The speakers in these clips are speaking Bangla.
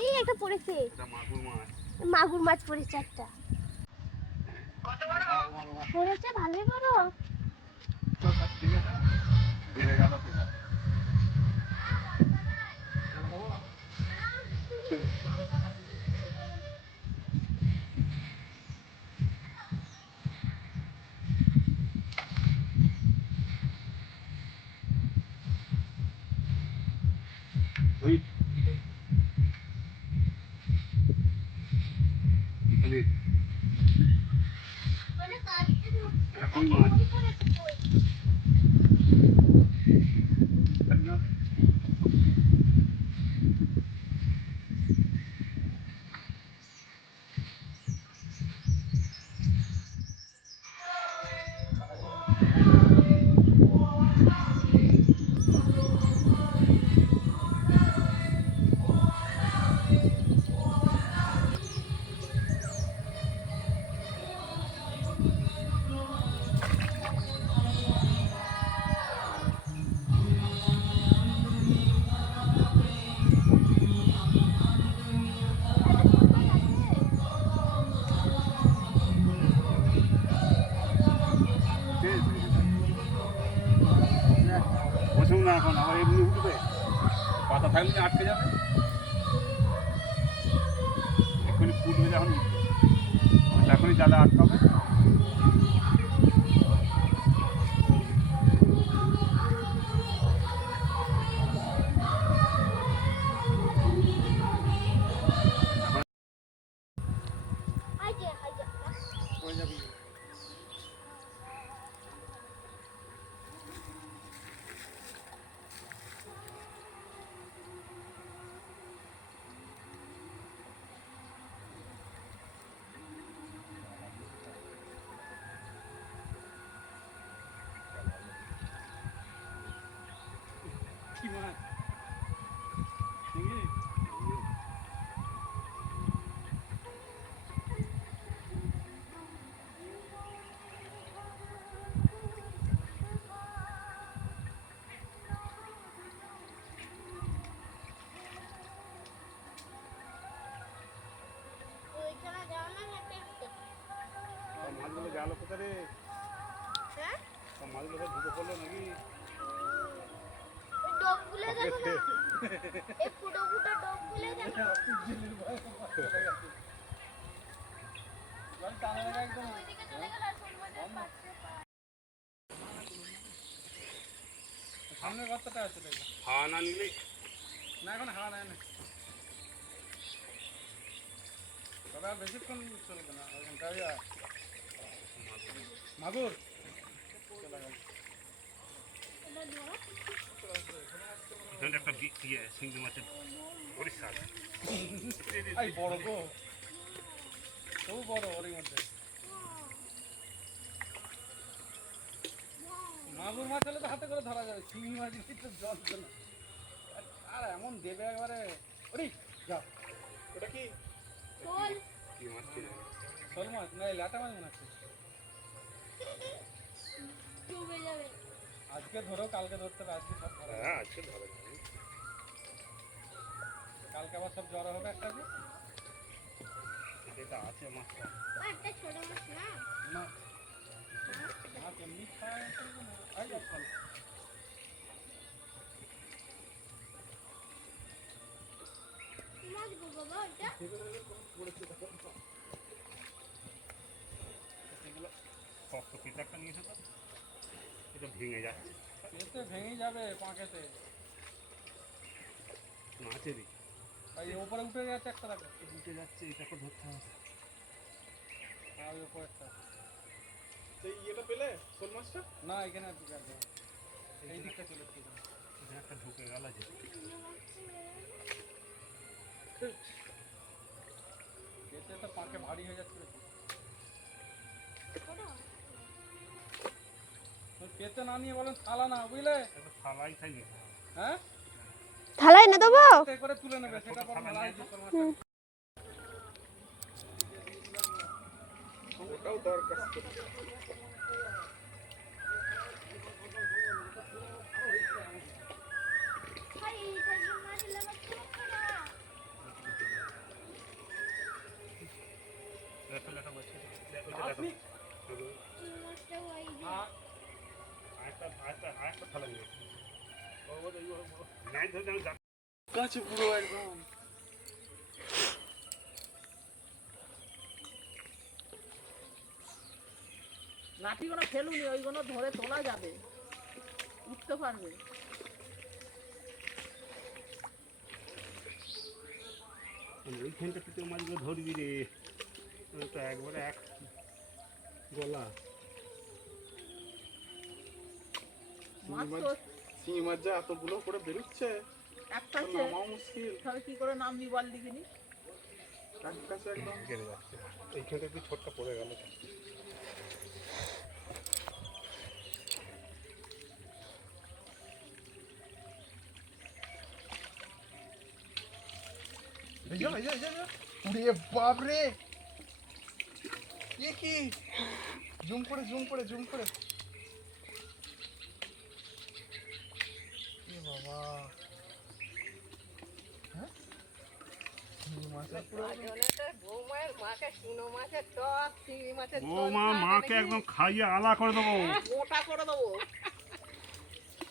এই একটা পড়েছে, মাগুর মাছ পড়েছে একটা। পড়েছে ভালোই বড়। বসুন না এখন, আবার এমনি উঠবে, পাতা থাকলে আটকে যাবে, এক্ষুনি ফুটবে, যখন উঠবে এখনই জালে আটকাবে। কি মাছ? মাছগুলো গেল কোথায় রে? মাছগুলো সব ঢুকে পড়লো নাকি? ডবগুলো দেখো না, এই ফুটো ফুটো ডবগুলো দেখো। সামনের গর্তটা আছে দেখো। হাওয়া না নিলে না, এখন হাওয়া নেয় না, তবে আর বেশিক্ষণ চলবে না। মাগুর একটা সিঙ্গি মাছের পরিষ্কার বড় গো, তবু বড় ওর মধ্যে। মাগুর মাছ হলে তো হাতে করে ধরা যাবে, চিংড়ি মাছ তো জল না। আর এমন দেবে একবারে। ওরে যা, ওটা কি শোল, শোল মাছ না, ল্যাটা মাছ মনে হচ্ছে। ডুবে যাবে। আজকে ধরো, কালকে ধরতে হবে, আজকে সব ধরা। হ্যাঁ, আজকে ধরে কালকে আবার সব জ্বর হবে একটা যে। এটা আছে মাছটা, একটা ছোট মাছ না, না মাছ এমনি খাওয়া যাচ্ছে না। আই যাচ্ছে কি মাছ গো বাবা এটা? এগুলো শক্ত পিঠা একটা নিয়েছে তো, এটা ভেঙে যাচ্ছে। এতে ভেঙে যাবে পাঁকেতে। মাছেরই এই উপরে উঠে যাচ্ছে একটা, দেখো উঠে যাচ্ছে, এটাকে ধরতে হবে। আর ওই উপরে একটা। সেই ইয়েটা পেলে শোল মাছটা? না, এখানে এই দিকটা চলে এসছে। একটা ঢুকে গেল যে। পেতে তো পাকে ভারী হয়ে যাচ্ছে রে। তুমি পেতে না নিয়ে বলেন থালা না বুঝলে? একটা থালাই খাইয়ে হ্যাঁ থালায় না দেবো? পেতে করে তুলে নেবে সেটা বড় মেলায় যে শোল মাছটা ওটাও দরকার। লেখা লেখা বলছে আপনি আরেকটা থালা নিয়ে ন্যায় ধরে আমি কাছে পুরো একদম। লাঠিগুলো ফেলুনি, ওইগুলো ধরে তোলা যাবে, উঠতে পারবে। এইখানটা থেকে মাছগুলো ধরবি রে তো একবারে এক গলা মাছ তো শিঙি মাছ যা এতগুলো করে বেরোচ্ছে, একটা তো নামাও মুশকিল। তবে কি করে নামবি বল দেখিনি। কাছে একদম গেড়ে যাচ্ছে এইখানটা একটু ছোটটা পড়ে গেল বাপ রে, এ কি জুম করে এ বাবা, হ্যাঁ শিঙি মাছের পুরো বৌমা মাকে একদম খাইয়ে আলা করে দেবো মোটা করে দেবো।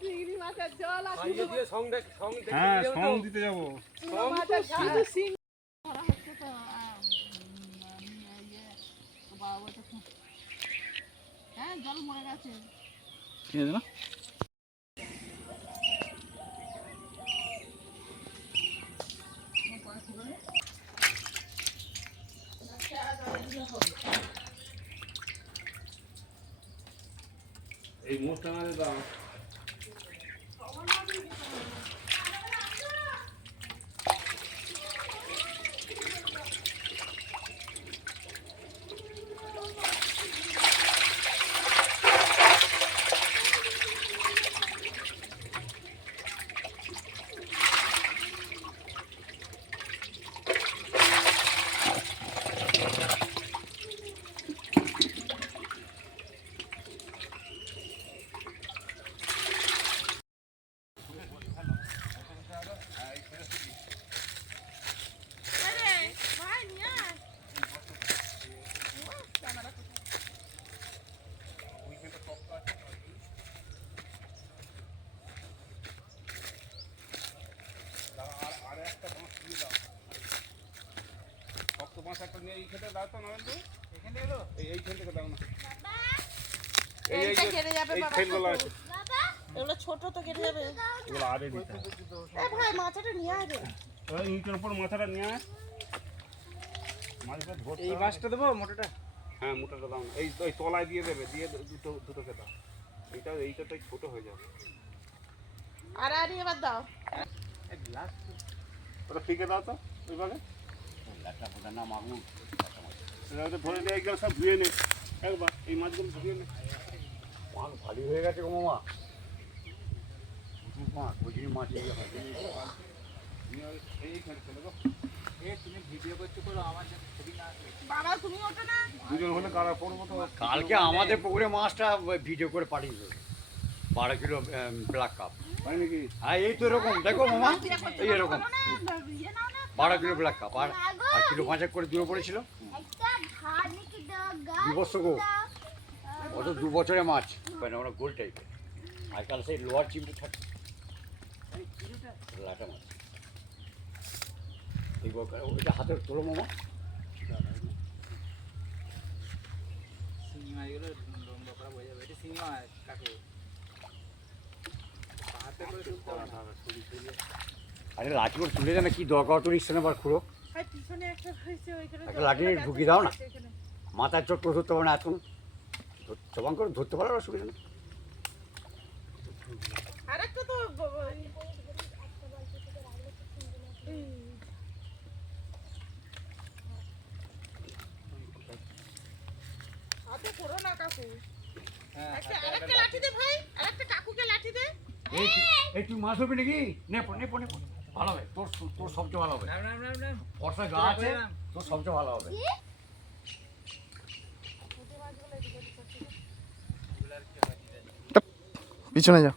চিংড়ি মাছের জল আর খাইয়ে দিয়ে সঙ্গে সঙ্গে হ্যাঁ সং দিতে যাবো মাছের ঝাল করা হচ্ছে তো বাবা তো হ্যাঁ জল মরে গেছে। ঠিক আছে না? এই মোটটা আমাদের দাও মাছ একটা নিয়ে এইখানে দাও তো নরেন্দ্র, এখানে এলো এইখান থেকে দাও না এইটা কেটে যাবে এই বাবা, খেলগুলো আছে এগুলো ছোট তো কেটে যাবে। এগুলো আরে দিতে হবে। এই ভাই মাথাটা নিয়ে আসবে। ওই ইটের উপর মাথাটা নিয়ে আয় মাছটা ধরতে এই হবে। মাছটা দেবো মোটাটা? হ্যাঁ মোটাটা দাও না এই ওই তলায় দিয়ে দেবে দিয়ে দুটোকে দাও এইটাই ছোট হয়ে যাবে আর আর এবার দাও। এই গ্লাস ওটা ফিকে দাও তো ওইভাবে এটা ধরে নিয়ে গেলে সব ধুয়ে নে একবার এই মাছগুলো ধুয়ে নে মাছ ভারী হয়ে গেছে গো মামা, মাছ বুঝিনি মাছ এই হয়। এইখানে চলে গো তুমি ভিডিও করতে করো, আমার যাতে ছবি না আসে। বাবা তুমি ওঠো না। দুজন হলে গাড়া পড়বো তো কালকে আমাদের পুকুরে মাছটা ভিডিও করে পাঠিয়ে দেবে 12 কিলো ব্ল্যাক কাপ। তাই নাকি হ্যাঁ এই তো এরকম দেখো মামা, এই এরকম 12 কিলো ব্ল্যাক কাপ আর আর কিলো 5 করে দূরে পড়েছিল। বিবস্ত গো, ও তো 2 বছরের মাছ, মানে ওরা গোল টাইপের। আজকাল সেই লোয়ার চিমটে থাকে লাটা মাছ, এই ওইটা হাতে তোলো মামা। শিঙি মাছগুলো লম্বা করা বোঝা যাবে, এটা শিঙি মাছ কাকু হাতে করে তুলতে হবে না। আরে লাঠি করে তুলে দেয় না, কি দরকার তোর ইচ্ছে আবার খুঁড়ো, ভাই পিছনে একটা হয়েছে ওইখানে। একটা লাঠি ঢুকিয়ে দাও না, মাথার চোট করে ধরতে পারবে না, এখন চবান করে ধরতে পারো অসুবিধা নেই। আরেকটা তো আরেকটা লাঠি দে ভাই, আরেকটা কাকুকে লাঠি দে। এই তুই মাছ হবে নাকি? নে পো, নে পো, নে পো। ভালো হবে, তোর সবচেয়ে ভালো হবে। বর্ষা গা আছে, তোর সবচেয়ে ভালো হবে। পিছনে যা।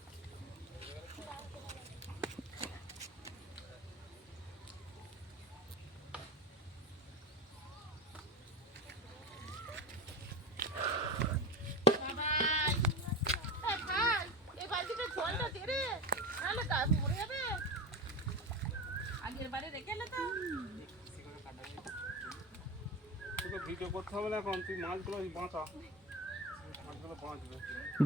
বাবাই, ভাই, এই বালতিটা জলটা দে রে, নাহলে মরে যাবে। আগের বারে রেখে এলে তো। তোকে ভিডিও করতে হবে না এখন, তুই মাছগুলো বাঁচা, মাছগুলো বাঁচবে।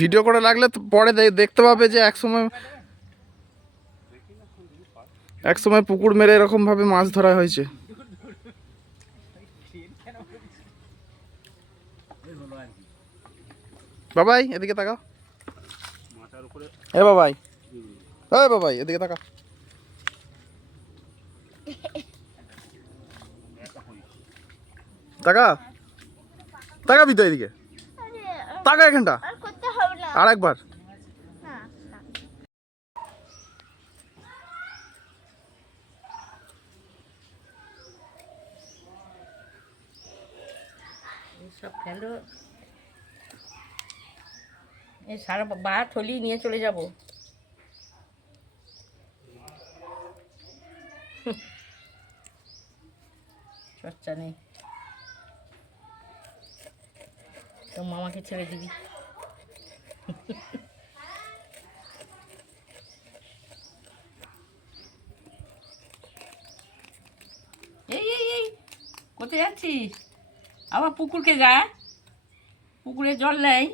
ভিডিও করে লাগলে তো পরে দেখতে পাবে যে এক সময় পুকুর মেরে এরকম ভাবে মাছ ধরা হয়েছে। বাবাই এদিকে তাকাও। মাথার উপরে এ বাবাই, এ বাবাই এদিকে তাকা। তাকা তাকাবি তো এদিকে, তাকা এখানটা আর করতে হবে না। আর একবার। না, না। সব ফেলো, এই সারা বা থলি নিয়ে চলে যাব। চর্চা নেই, তো মামাকে ছেড়ে দিবি। এই এই এই কোথায় যাচ্ছিস? আবার পুকুরকে যা, পুকুরে জল নেই।